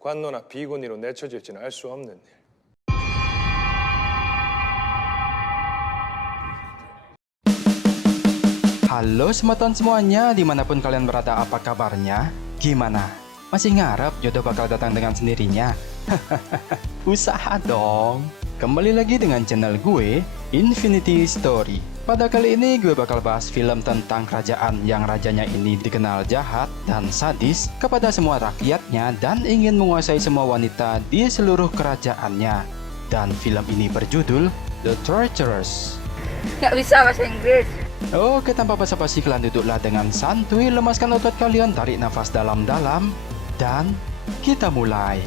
관노나 비군이로 내쳐질지는 알 수 없는 일. Halo semeton semuanya, dimanapun kalian berada, apa kabarnya? Gimana? Masih ngarep jodoh bakal datang dengan sendirinya? Usaha dong! Kembali lagi dengan channel gue, Infinity Story. Pada kali ini gue bakal bahas film tentang kerajaan yang rajanya ini dikenal jahat dan sadis kepada semua rakyatnya dan ingin menguasai semua wanita di seluruh kerajaannya. Dan film ini berjudul The Treacherous. Nggak bisa bahasa Inggris. Oke, tanpa basa-basi kalian duduklah dengan santuy, lemaskan otot kalian, tarik nafas dalam-dalam, dan kita mulai.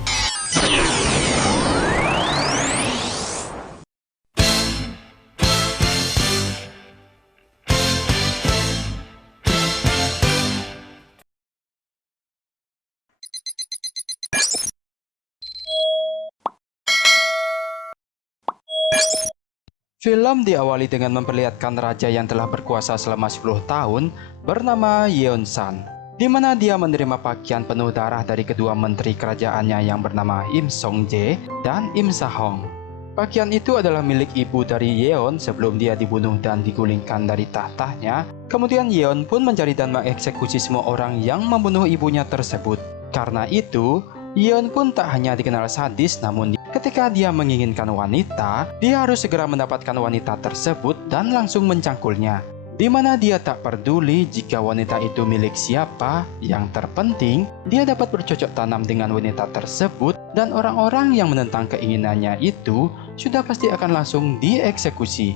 Film diawali dengan memperlihatkan raja yang telah berkuasa selama 10 tahun bernama Yeon-san, di mana dia menerima pakaian penuh darah dari kedua menteri kerajaannya yang bernama Im Song-jae dan Im Sa-hong. Pakaian itu adalah milik ibu dari Yeon sebelum dia dibunuh dan digulingkan dari tahtanya. Kemudian Yeon pun mencari dan mengeksekusi semua orang yang membunuh ibunya tersebut. Karena itu, Yeon pun tak hanya dikenal sadis, namun ketika dia menginginkan wanita, dia harus segera mendapatkan wanita tersebut dan langsung mencangkulnya. Di mana dia tak peduli jika wanita itu milik siapa, yang terpenting dia dapat bercocok tanam dengan wanita tersebut dan orang-orang yang menentang keinginannya itu sudah pasti akan langsung dieksekusi.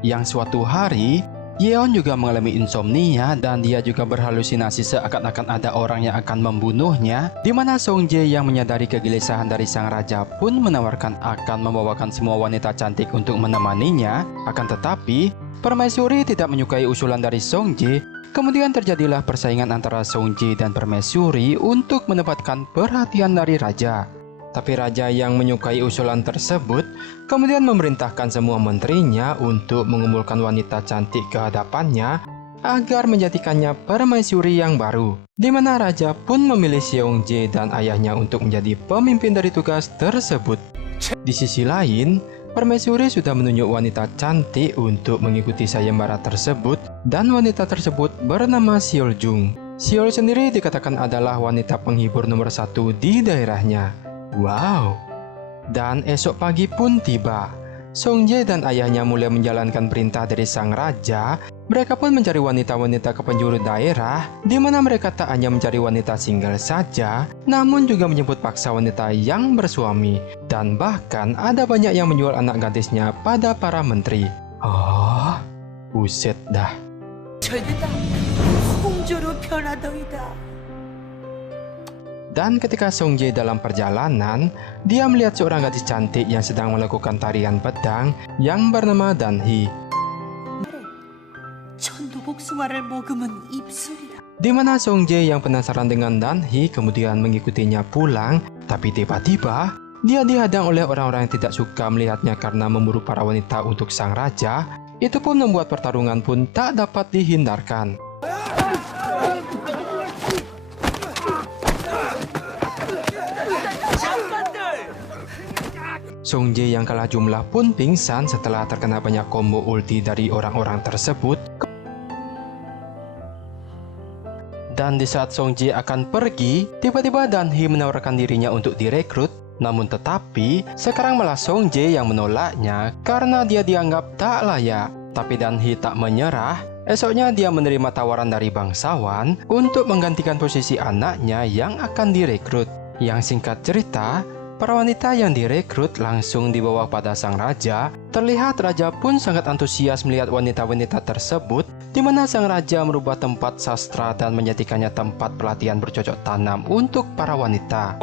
Yang suatu hari, Yeon juga mengalami insomnia dan dia juga berhalusinasi seakan-akan ada orang yang akan membunuhnya, di mana Song-jae yang menyadari kegelisahan dari sang raja pun menawarkan akan membawakan semua wanita cantik untuk menemaninya. Akan tetapi, Permaisuri tidak menyukai usulan dari Song-jae. Kemudian terjadilah persaingan antara Song-jae dan Permaisuri untuk mendapatkan perhatian dari raja. Tapi raja yang menyukai usulan tersebut kemudian memerintahkan semua menterinya untuk mengumpulkan wanita cantik ke hadapannya agar menjadikannya permaisuri yang baru. Di mana raja pun memilih Seong-jae dan ayahnya untuk menjadi pemimpin dari tugas tersebut. Di sisi lain, permaisuri sudah menunjuk wanita cantik untuk mengikuti sayembara tersebut dan wanita tersebut bernama Seol-jung. Seol sendiri dikatakan adalah wanita penghibur nomor 1 di daerahnya. Wow! Dan esok pagi pun tiba. Song-jae dan ayahnya mulai menjalankan perintah dari sang raja. Mereka pun mencari wanita-wanita ke penjuru daerah, di mana mereka tak hanya mencari wanita single saja, namun juga menjemput paksa wanita yang bersuami. Dan bahkan ada banyak yang menjual anak gadisnya pada para menteri. Oh, buset dah. Dan ketika Song-jae dalam perjalanan, dia melihat seorang gadis cantik yang sedang melakukan tarian pedang yang bernama Dan-hee. Di mana Song-jae yang penasaran dengan Dan-hee kemudian mengikutinya pulang, tapi tiba-tiba dia dihadang oleh orang-orang yang tidak suka melihatnya karena memburu para wanita untuk sang raja. Itu pun membuat pertarungan pun tak dapat dihindarkan. Song-jae yang kalah jumlah pun pingsan setelah terkena banyak combo ulti dari orang-orang tersebut. Dan di saat Song-jae akan pergi, tiba-tiba Dan-hee menawarkan dirinya untuk direkrut. Namun tetapi, sekarang malah Song-jae yang menolaknya karena dia dianggap tak layak. Tapi Dan-hee tak menyerah. Esoknya dia menerima tawaran dari bangsawan untuk menggantikan posisi anaknya yang akan direkrut. Yang singkat cerita, para wanita yang direkrut langsung dibawa pada sang raja. Terlihat raja pun sangat antusias melihat wanita-wanita tersebut, di mana sang raja merubah tempat sastra dan menjadikannya tempat pelatihan bercocok tanam untuk para wanita.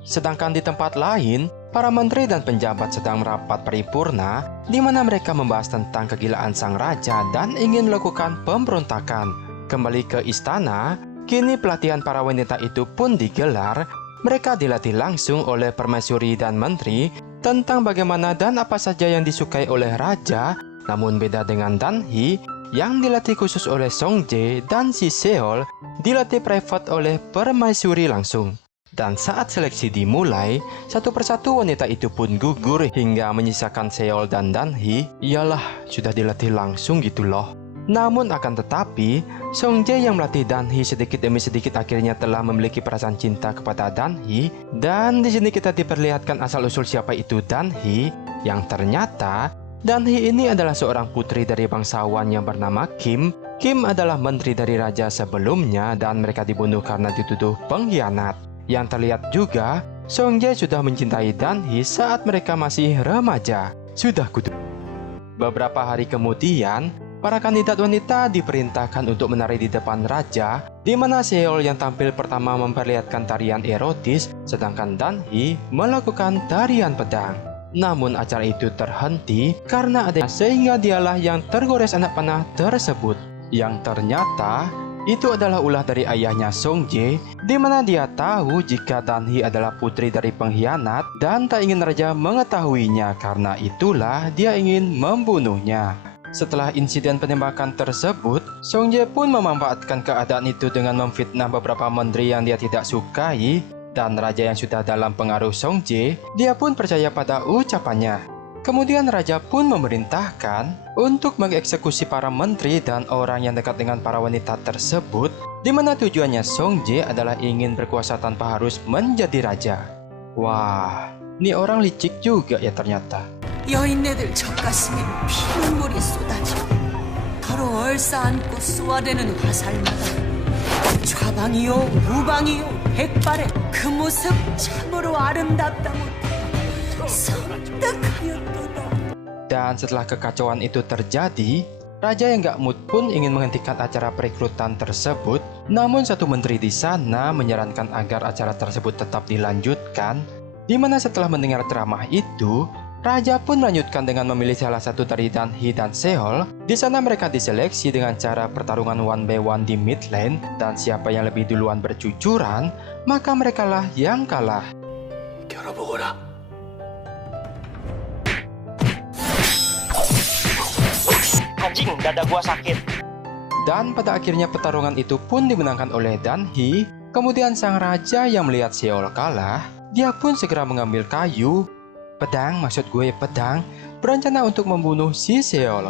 Sedangkan di tempat lain, para menteri dan penjabat sedang merapat paripurna, di mana mereka membahas tentang kegilaan sang raja dan ingin melakukan pemberontakan. Kembali ke istana, kini pelatihan para wanita itu pun digelar. Mereka dilatih langsung oleh permaisuri dan menteri. tentang bagaimana dan apa saja yang disukai oleh raja. Namun beda dengan Dan-hee yang dilatih khusus oleh Song-jae dan si Seol dilatih private oleh permaisuri langsung. Dan saat seleksi dimulai, satu persatu wanita itu pun gugur hingga menyisakan Seol dan Dan-hee. Iyalah, sudah dilatih langsung gitu loh. Namun akan tetapi, Song-jae yang melatih Dan-hee sedikit demi sedikit akhirnya telah memiliki perasaan cinta kepada Dan-hee. Dan di sini kita diperlihatkan asal-usul siapa itu Dan-hee, yang ternyata Dan-hee ini adalah seorang putri dari bangsawan yang bernama Kim. Kim adalah menteri dari raja sebelumnya dan mereka dibunuh karena dituduh pengkhianat. Yang terlihat juga, Song-jae sudah mencintai Dan-hee saat mereka masih remaja. Sudah kudu. Beberapa hari kemudian, para kandidat wanita diperintahkan untuk menari di depan raja, di mana Seol yang tampil pertama memperlihatkan tarian erotis, sedangkan Dan-hee melakukan tarian pedang. Namun acara itu terhenti karena ada sehingga dialah yang tergores anak panah tersebut, yang ternyata itu adalah ulah dari ayahnya Song-jae, di mana dia tahu jika Dan-hee adalah putri dari pengkhianat dan tak ingin raja mengetahuinya, karena itulah dia ingin membunuhnya. Setelah insiden penembakan tersebut, Song-jae pun memanfaatkan keadaan itu dengan memfitnah beberapa menteri yang dia tidak sukai, dan raja yang sudah dalam pengaruh Song-jae, dia pun percaya pada ucapannya. Kemudian raja pun memerintahkan untuk mengeksekusi para menteri dan orang yang dekat dengan para wanita tersebut, di mana tujuannya Song-jae adalah ingin berkuasa tanpa harus menjadi raja. Wah, ini orang licik juga ya ternyata. 여인네들 젖가슴에 피눈물이 쏟아지고 바로 얼싸안고 쏘아대는 화살마다 좌방이요 우방이요 백발의 그 모습 참으로 아름답다 못해 섬뜩하였도다. Dan setelah kekacauan itu terjadi, raja yang gak mood pun ingin menghentikan acara perekrutan tersebut. Namun satu menteri di sana menyarankan agar acara tersebut tetap dilanjutkan, di mana setelah mendengar ceramah itu, raja pun melanjutkan dengan memilih salah satu dari Dan-hee dan Seol. Di sana mereka diseleksi dengan cara pertarungan 1v1 di mid lane, dan siapa yang lebih duluan bercucuran, maka merekalah yang kalah. 겨뤄보거라. Anjing, dada gua sakit. Dan pada akhirnya pertarungan itu pun dimenangkan oleh Dan-hee. Kemudian sang raja yang melihat Seol kalah, dia pun segera mengambil kayu, pedang, berencana untuk membunuh si Seol.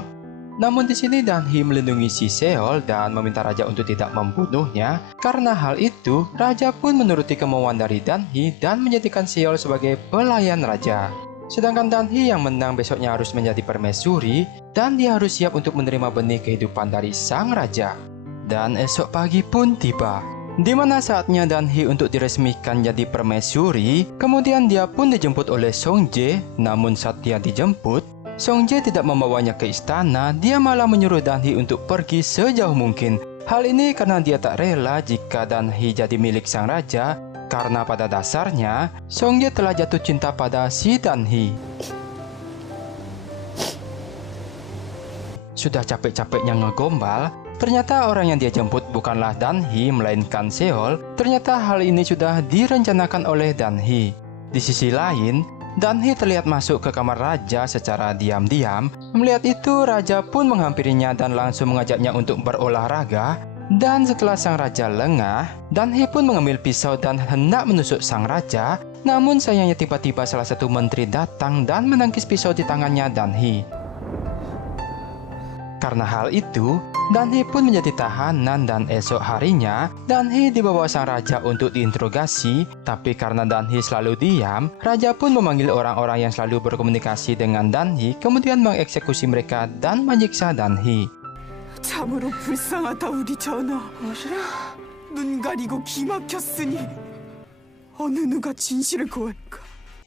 Namun di sini Dan-hee melindungi si Seol dan meminta raja untuk tidak membunuhnya. Karena hal itu, raja pun menuruti kemauan dari Dan-hee dan menjadikan Seol sebagai pelayan raja. Sedangkan Dan-hee yang menang besoknya harus menjadi permaisuri dan dia harus siap untuk menerima benih kehidupan dari sang raja. Dan esok pagi pun tiba, di mana saatnya Dan-hee untuk diresmikan jadi permaisuri. Kemudian dia pun dijemput oleh Song-jae. Namun saat dia dijemput, Song-jae tidak membawanya ke istana. Dia malah menyuruh Dan-hee untuk pergi sejauh mungkin. Hal ini karena dia tak rela jika Dan-hee jadi milik sang raja, karena pada dasarnya Song-jae telah jatuh cinta pada si Dan-hee. Sudah capek-capeknya ngegombal, ternyata orang yang dia jemput bukanlah Dan-hee melainkan Seol. Ternyata hal ini sudah direncanakan oleh Dan-hee. Di sisi lain, Dan-hee terlihat masuk ke kamar raja secara diam-diam. Melihat itu, raja pun menghampirinya dan langsung mengajaknya untuk berolahraga. Dan setelah sang raja lengah, Dan-hee pun mengambil pisau dan hendak menusuk sang raja. Namun sayangnya tiba-tiba salah satu menteri datang dan menangkis pisau di tangannya Dan-hee. Karena hal itu, Dan-hee pun menjadi tahanan dan esok harinya Dan-hee dibawa sang raja untuk diinterogasi. Tapi karena Dan-hee selalu diam, raja pun memanggil orang-orang yang selalu berkomunikasi dengan Dan-hee, kemudian mengeksekusi mereka dan menyiksa Dan-hee. 참으로 불쌍하다 우리 전하. 눈 가리고 기 막혔으니 어느 누가 진실을 고할까?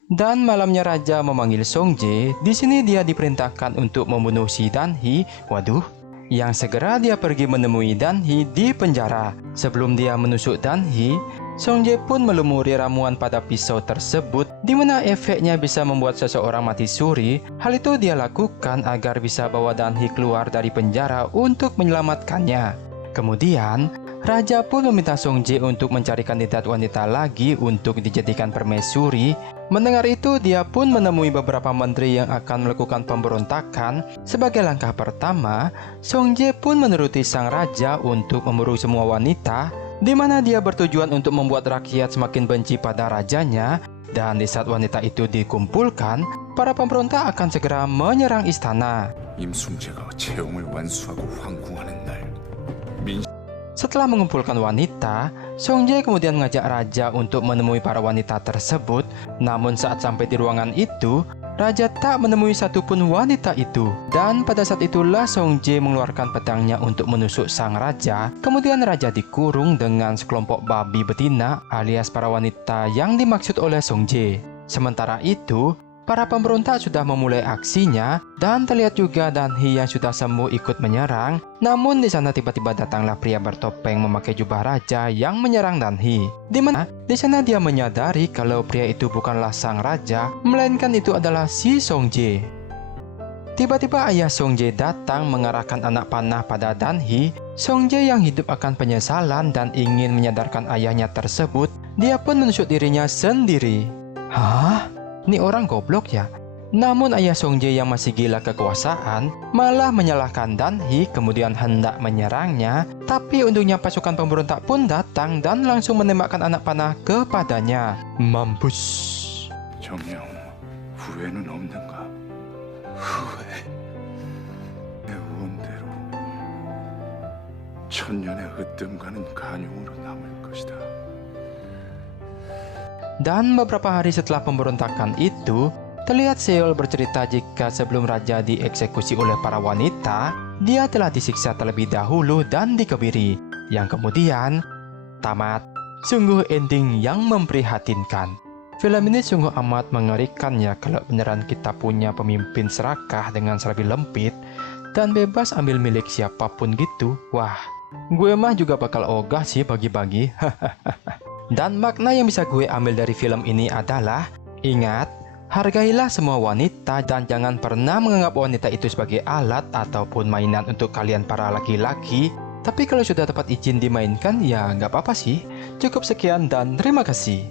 Dan malamnya raja memanggil Song-jae. Di sini dia diperintahkan untuk membunuh si Dan-hee. Waduh, yang segera dia pergi menemui Dan-hee di penjara. Sebelum dia menusuk Dan-hee, Song-jae pun melumuri ramuan pada pisau tersebut, di mana efeknya bisa membuat seseorang mati suri. Hal itu dia lakukan agar bisa bawa Dan-hee keluar dari penjara untuk menyelamatkannya. Kemudian, Raja pun meminta Song Jae untuk mencari kandidat wanita lagi untuk dijadikan permaisuri. Mendengar itu, dia pun menemui beberapa menteri yang akan melakukan pemberontakan. Sebagai langkah pertama, Song Jae pun menuruti sang raja untuk memburu semua wanita, di mana dia bertujuan untuk membuat rakyat semakin benci pada rajanya. Dan di saat wanita itu dikumpulkan, para pemberontak akan segera menyerang istana. 임순재가 채용을 완수하고 황궁하는 날 Setelah mengumpulkan wanita, Song Jae kemudian mengajak raja untuk menemui para wanita tersebut. Namun saat sampai di ruangan itu, raja tak menemui satupun wanita itu. Dan pada saat itulah Song Jae mengeluarkan pedangnya untuk menusuk sang raja. Kemudian raja dikurung dengan sekelompok babi betina alias para wanita yang dimaksud oleh Song Jae. Sementara itu, para pemberontak sudah memulai aksinya dan terlihat juga Dan Hee yang sudah sembuh ikut menyerang. Namun di sana tiba-tiba datanglah pria bertopeng memakai jubah raja yang menyerang Dan Hee. Di mana di sana dia menyadari kalau pria itu bukanlah sang raja, melainkan itu adalah si Song Jae. Tiba-tiba ayah Song Jae datang mengarahkan anak panah pada Dan Hee. Song Jae yang hidup akan penyesalan dan ingin menyadarkan ayahnya tersebut, dia pun menusuk dirinya sendiri. Hah? Ini orang goblok ya. Namun ayah Song Jae yang masih gila kekuasaan malah menyalahkan Dan Hee kemudian hendak menyerangnya. Tapi untungnya pasukan pemberontak pun datang dan langsung menembakkan anak panah kepadanya. Mampus. 정영 후회는 없는가? 후회 내 원대로 천년의 으뜸가는 간용으로 남을 것이다. Dan beberapa hari setelah pemberontakan itu, terlihat Seol bercerita jika sebelum raja dieksekusi oleh para wanita, dia telah disiksa terlebih dahulu dan dikebiri, yang kemudian tamat. Sungguh ending yang memprihatinkan. Film ini sungguh amat mengerikan ya kalau beneran kita punya pemimpin serakah dengan serabi lempit dan bebas ambil milik siapapun gitu. Wah, gue mah juga bakal ogah sih bagi-bagi. Dan makna yang bisa gue ambil dari film ini adalah, ingat, hargailah semua wanita dan jangan pernah menganggap wanita itu sebagai alat ataupun mainan untuk kalian para laki-laki. Tapi kalau sudah dapat izin dimainkan, ya nggak apa-apa sih. Cukup sekian dan terima kasih.